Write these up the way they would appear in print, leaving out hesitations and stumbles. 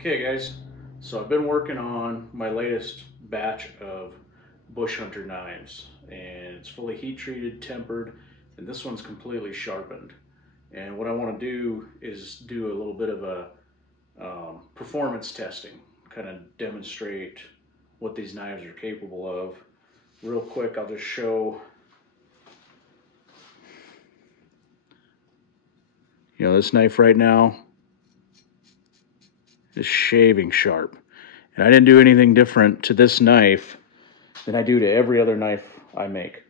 Okay guys, so I've been working on my latest batch of bush hunter knives, and it's fully heat treated, tempered, and this one's completely sharpened. And what I want to do is do a little bit of a performance testing, kind of demonstrate what these knives are capable of. Real quick, I'll just show, this knife right now is shaving sharp. And I didn't do anything different to this knife than I do to every other knife I make.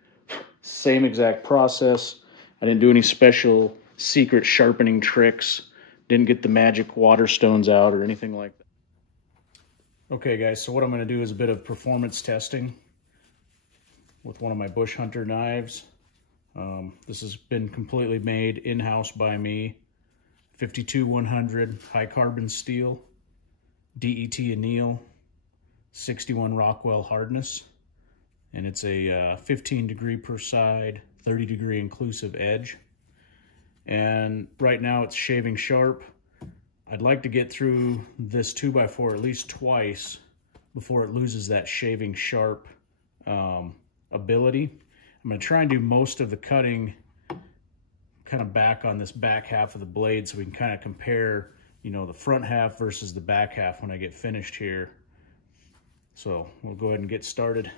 Same exact process. I didn't do any special secret sharpening tricks. Didn't get the magic water stones out or anything like that. Okay guys, so what I'm going to do is a bit of performance testing with one of my bush hunter knives. This has been completely made in-house by me. 52-100 high carbon steel, DET anneal, 61 Rockwell hardness, and it's a 15 degree per side, 30 degree inclusive edge. And right now it's shaving sharp. I'd like to get through this 2x4 at least twice before it loses that shaving sharp ability. I'm going to try and do most of the cutting kind of back on this back half of the blade so we can kind of compare, the front half versus the back half when I get finished here. So we'll go ahead and get started.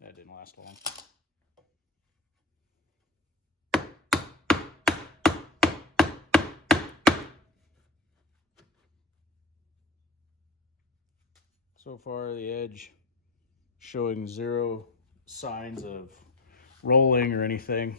That didn't last long. So far the edge showing zero signs of rolling or anything.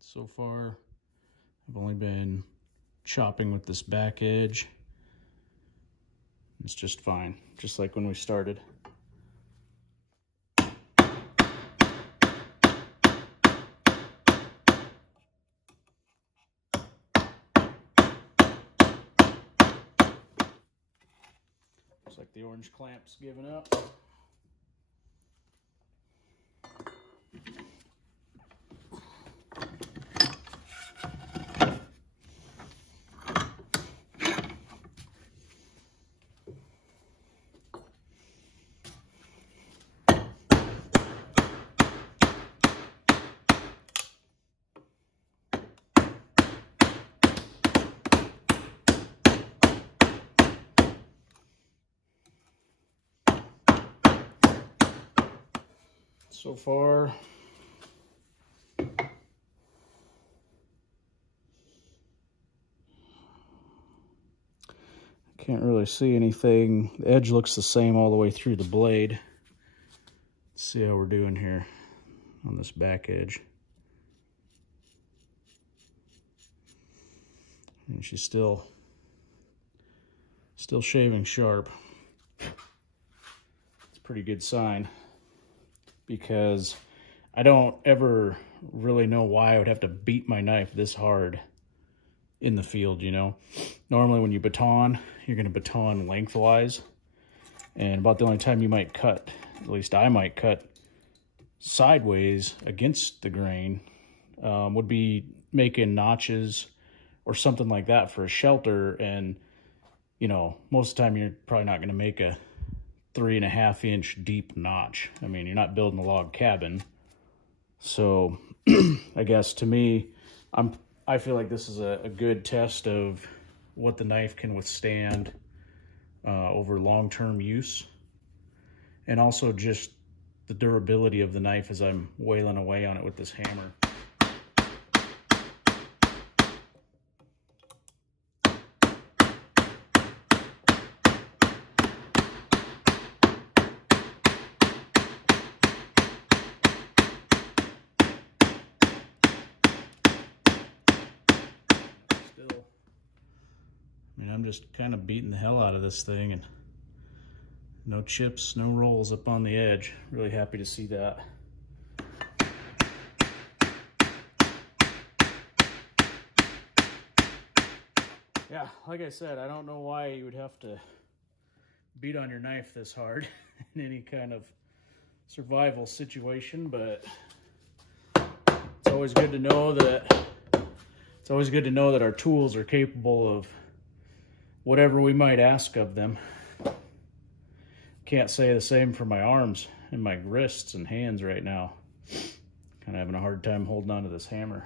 So far, I've only been chopping with this back edge. It's just fine, just like when we started. Looks like the orange clamp's giving up. So far, can't really see anything. The edge looks the same all the way through the blade. Let's see how we're doing here on this back edge. And she's still shaving sharp. It's a pretty good sign, because I don't ever really know why I would have to beat my knife this hard in the field, Normally when you baton, you're going to baton lengthwise, and about the only time you might cut, at least I might cut sideways against the grain would be making notches or something like that for a shelter. And, you know, most of the time you're probably not going to make a 3.5 inch deep notch. I mean, you're not building a log cabin. So I guess to me, I feel like this is a good test of what the knife can withstand over long-term use, and also just the durability of the knife as I'm wailing away on it with this hammer. Still, I mean, I'm just kind of beating the hell out of this thing, and no chips, no rolls up on the edge. Really happy to see that. Yeah, like I said, I don't know why you would have to beat on your knife this hard in any kind of survival situation, but it's always good to know that our tools are capable of whatever we might ask of them. Can't say the same for my arms and my wrists and hands right now. Kind of having a hard time holding on to this hammer.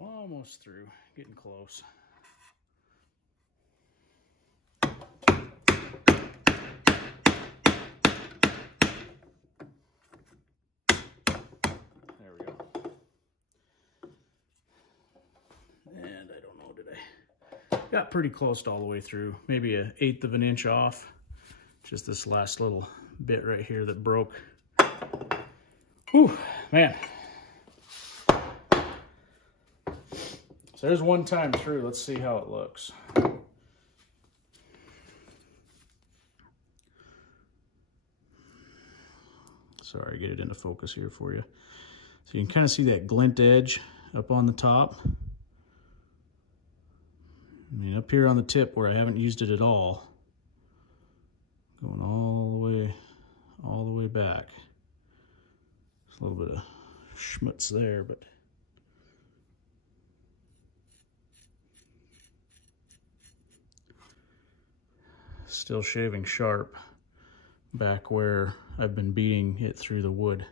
Almost through, getting close. There we go. And I don't know, did I? Got pretty close to all the way through. Maybe 1/8 of an inch off. Just this last little bit right here that broke. Whew, man. So there's one time through. Let's see how it looks. Sorry, get it into focus here for you. So you can kind of see that glint edge up on the top. I mean, up here on the tip where I haven't used it at all. Going all the way back. There's a little bit of schmutz there, but still shaving sharp back where I've been beating it through the wood.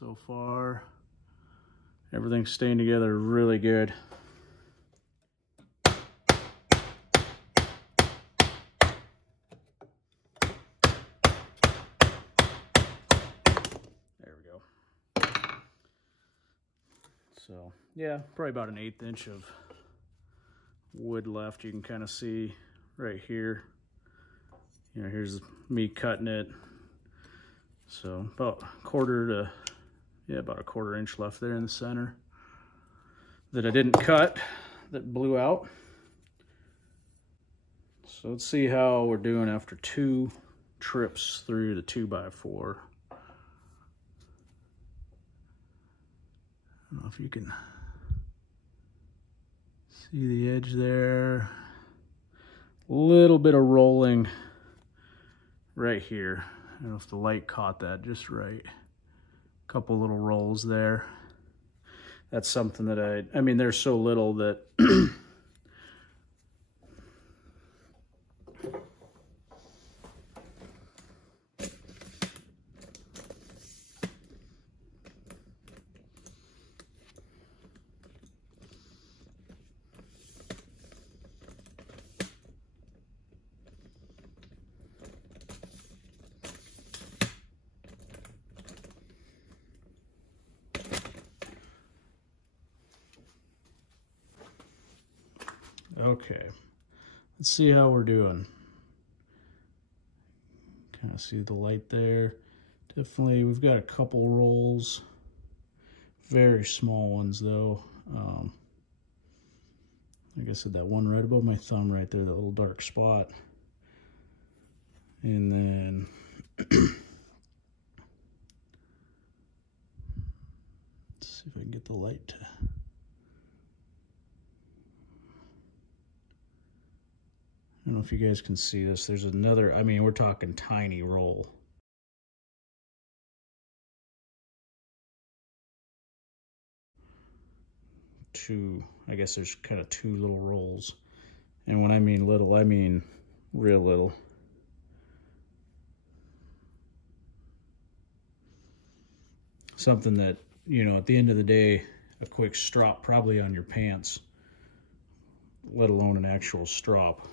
So far, everything's staying together really good. There we go. So yeah, probably about an 1/8 inch of wood left. You can kind of see right here. You know, here's me cutting it. So about about a 1/4 inch left there in the center that I didn't cut, that blew out. So let's see how we're doing after 2 trips through the 2x4. I don't know if you can see the edge there. A little bit of rolling right here. I don't know if the light caught that just right. A couple little rolls there. That's something that I mean, they're so little that okay, let's see how we're doing. Kind of see the light there. Definitely, we've got a couple rolls. Very small ones though. Like I said, that one right above my thumb right there, that little dark spot. And then let's see if I can get the light to... I don't know if you guys can see this. There's another, I mean, we're talking tiny roll. I guess there's kind of 2 little rolls. And when I mean little, I mean real little. Something that, you know, at the end of the day, a quick strop probably on your pants, let alone an actual strop,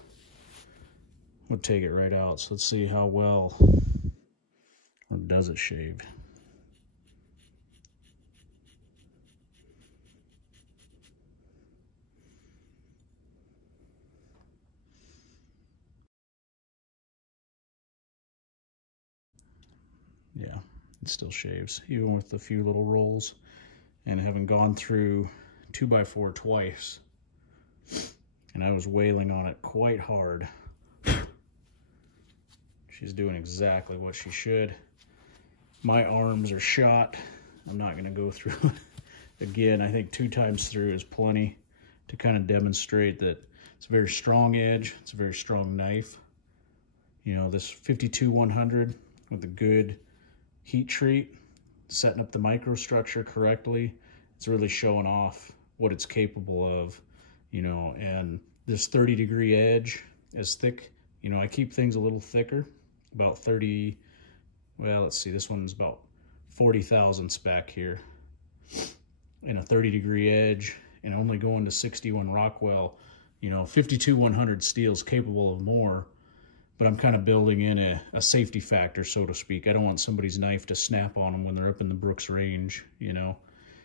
would take it right out. So let's see how well, or does it shave? Yeah, it still shaves, even with the few little rolls. And having gone through 2x4 twice, and I was wailing on it quite hard. She's doing exactly what she should. My arms are shot. I'm not gonna go through it again. I think 2 times through is plenty to kind of demonstrate that it's a very strong edge. It's a very strong knife. You know, this 52-100 with a good heat treat, setting up the microstructure correctly, it's really showing off what it's capable of, you know. And this 30-degree edge is thick. You know, I keep things a little thicker, about 30, well, let's see, this one's about 40 thousandths back here, in a 30-degree edge, and only going to 61 Rockwell. You know, 52-100 steel's capable of more, but I'm kind of building in a safety factor, so to speak. I don't want somebody's knife to snap on them when they're up in the Brooks range, you know.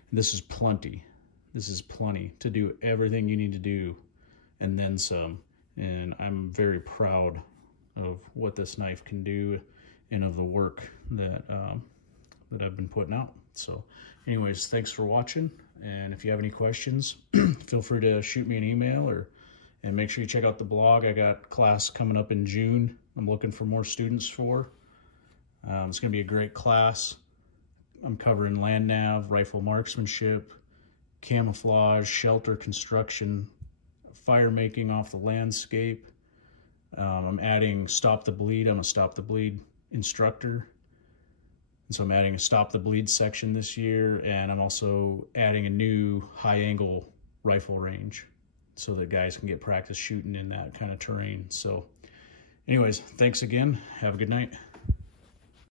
And this is plenty. This is plenty to do everything you need to do, and then some. And I'm very proud of what this knife can do, and of the work that that I've been putting out. So anyways, thanks for watching. And if you have any questions, feel free to shoot me an email, and make sure you check out the blog. I got class coming up in June. I'm looking for more students for. It's going to be a great class. I'm covering land nav, rifle marksmanship, camouflage, shelter construction, fire making off the landscape. I'm adding stop the bleed. I'm a stop the bleed instructor. And so I'm adding a stop the bleed section this year, and I'm also adding a new high angle rifle range so that guys can get practice shooting in that kind of terrain. So anyways, thanks again. Have a good night.